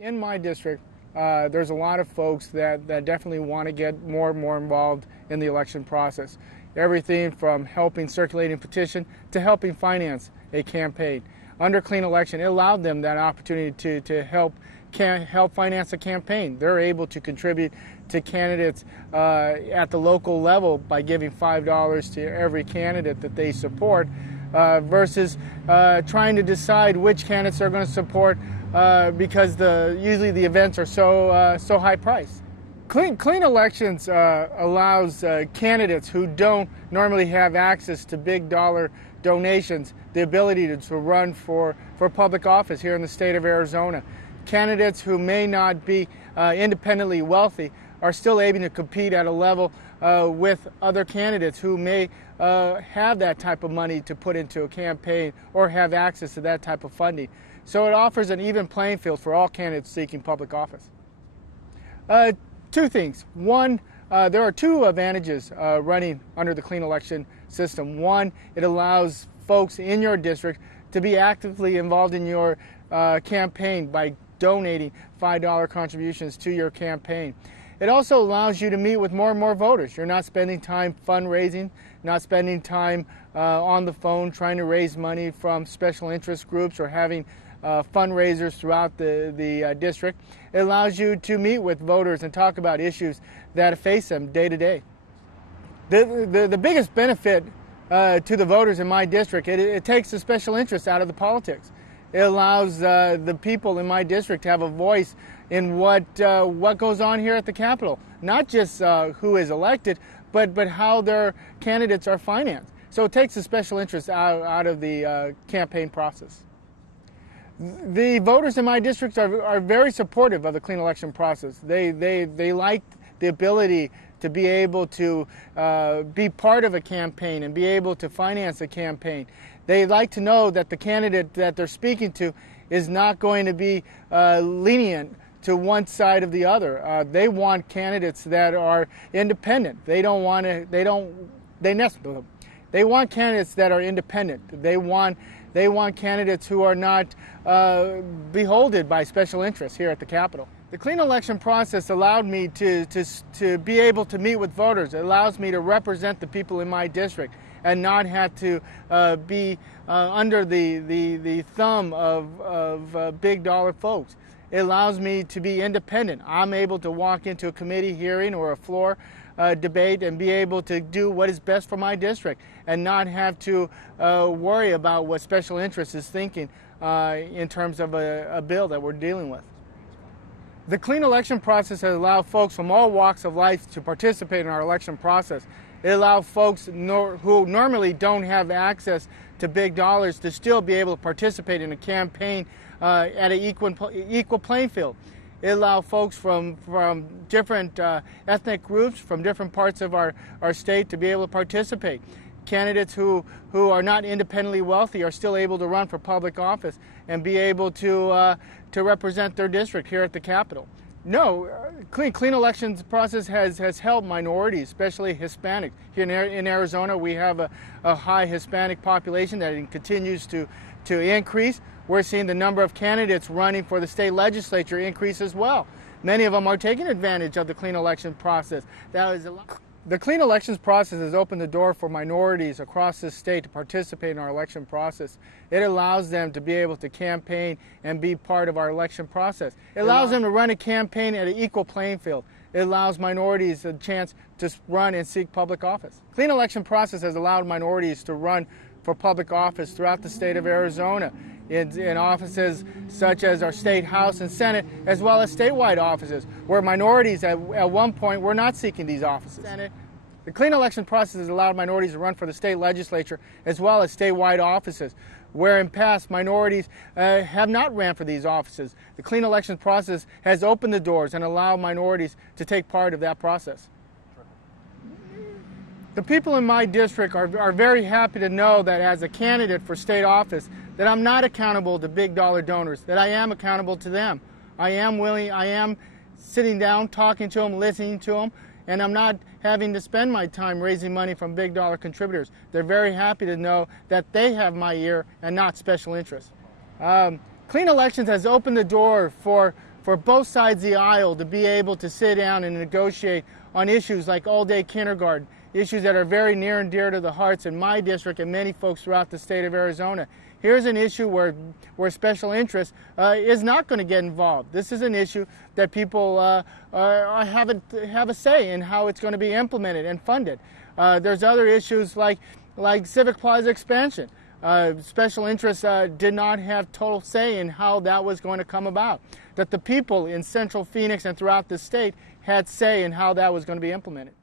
In my district, there's a lot of folks that definitely want to get more and more involved in the election process. Everything from helping circulating petition to helping finance a campaign. Under Clean Election, it allowed them that opportunity to help finance a campaign. They're able to contribute to candidates at the local level by giving $5 to every candidate that they support versus trying to decide which candidates they're going to support because usually the events are so high priced. Clean Elections allows candidates who don't normally have access to big dollar donations the ability to run for public office here in the state of Arizona. Candidates who may not be independently wealthy are still able to compete at a level with other candidates who may have that type of money to put into a campaign or have access to that type of funding. So it offers an even playing field for all candidates seeking public office. Two things. One, there are two advantages running under the Clean Election system. One, it allows folks in your district to be actively involved in your campaign by donating $5 contributions to your campaign. It also allows you to meet with more and more voters. You're not spending time fundraising, not spending time on the phone trying to raise money from special interest groups or having fundraisers throughout the district. It allows you to meet with voters and talk about issues that face them day to day. The biggest benefit to the voters in my district, it takes the special interest out of the politics. It allows the people in my district to have a voice in what goes on here at the Capitol. Not just who is elected, but how their candidates are financed. So it takes the special interest out of the campaign process. The voters in my district are very supportive of the Clean Election process. They like the ability to be able to be part of a campaign and be able to finance a campaign. They like to know that the candidate that they're speaking to is not going to be lenient to one side or the other. They want candidates that are independent. They want candidates that are independent. They want candidates who are not beholden by special interests here at the Capitol. The Clean Election process allowed me to be able to meet with voters. It allows me to represent the people in my district and not have to be under the thumb of big dollar folks. It allows me to be independent. I'm able to walk into a committee hearing or a floor debate and be able to do what is best for my district and not have to worry about what special interest is thinking in terms of a bill that we're dealing with. The Clean Election process has allowed folks from all walks of life to participate in our election process. It allows folks who normally don't have access to big dollars to still be able to participate in a campaign at an equal playing field. It allows folks from different ethnic groups, from different parts of our state to be able to participate. Candidates who are not independently wealthy are still able to run for public office and be able to represent their district here at the Capitol. No, Clean Elections process has helped minorities, especially Hispanic. Here in Arizona, we have a high Hispanic population that continues to increase. We're seeing the number of candidates running for the state legislature increase as well. Many of them are taking advantage of the Clean Election process. The Clean Elections process has opened the door for minorities across this state to participate in our election process. It allows them to be able to campaign and be part of our election process. It allows them to run a campaign at an equal playing field. It allows minorities a chance to run and seek public office. Clean Election process has allowed minorities to run for public office throughout the state of Arizona in offices such as our state House and Senate, as well as statewide offices, where minorities at one point were not seeking these offices. The Clean Election process has allowed minorities to run for the state legislature as well as statewide offices, where in past minorities have not ran for these offices. The Clean Election process has opened the doors and allowed minorities to take part of that process. The people in my district are very happy to know that as a candidate for state office, that I'm not accountable to big dollar donors, that I am accountable to them. I am sitting down, talking to them, listening to them, and I'm not having to spend my time raising money from big dollar contributors. They're very happy to know that they have my ear and not special interests. Clean Elections has opened the door for for both sides of the aisle to be able to sit down and negotiate on issues like all-day kindergarten, issues that are very near and dear to the hearts in my district and many folks throughout the state of Arizona. Here's an issue where special interest is not going to get involved. This is an issue that people have a say in how it's going to be implemented and funded. There's other issues like Civic Plaza expansion. Special interest did not have total say in how that was going to come about. That the people in Central Phoenix and throughout the state had say in how that was going to be implemented.